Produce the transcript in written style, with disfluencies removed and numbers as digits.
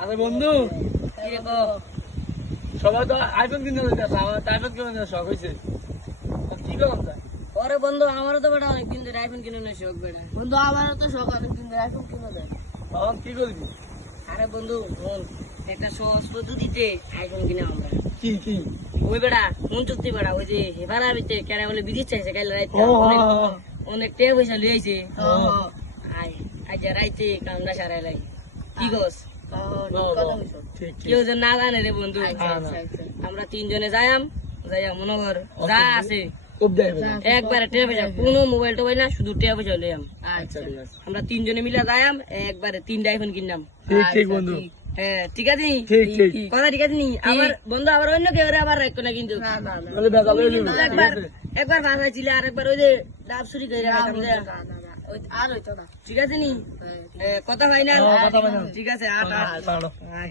আরে বন্ধু কি রে কো? সবাই তো আইফোন কিনে দিতে আমার আইফোন কিনে শখ হয়েছে কি করলাম তা ওরে বন্ধু আমারও তো বেটা অনেকদিন ধরে আইফোন কিনে না শখ বেটা। বন্ধু আমারও তো শখ অনেকদিন ধরে আইফোন কিনে দেয়। তখন কি করবি আরে বন্ধু শোন, একটা সহজ পদ্ধতিতে আইফোন কিনে আমরা। কি কি ওই বেটা কোন চুক্তি বেটা ওই যে হেবারা বিতে কেন বলে বিদিত চাইছে কাল রাইতে ও অনেক টাকা পয়সা লইছে। হ্যাঁ। আই আজ রাইতে কামড়া সারাই লাই কি গস ঠিক ঠিক কেউ যে না জানে রে বন্ধু। আচ্ছা, আচ্ছা। আমরা তিনজনে যাইম মনে কর যা আছে খুব দেয় একবারে টেয়া পয়সা কোনো মোবাইল টোবাইল না শুধু টেয়া পয়সা লইয়াম। আচ্ছা ঠিক আছে আমরা তিনজনে মিলে যাইম একবারে 3টা আইফোন কিনলাম। ঠিক ঠিক বন্ধু হ্যাঁ ঠিক আছে নি? ঠিক ঠিক কথা ঠিক আছে নি? আমার বন্ধু আবার অন্য কেউ রে আবার রাখতো না কিন্তু না না না তাহলে বেজাল হয়ে যাবে একবার একবার ভাঙা ছিল আর একবার ওই যে ডাব চুরি করে রাখতাম যে। না না না আর হইতো না। ঠিক আছে নি? কথা হয় না? হ্যাঁ, কথা হয় না। ঠিক আছে আট আট পারো আয়।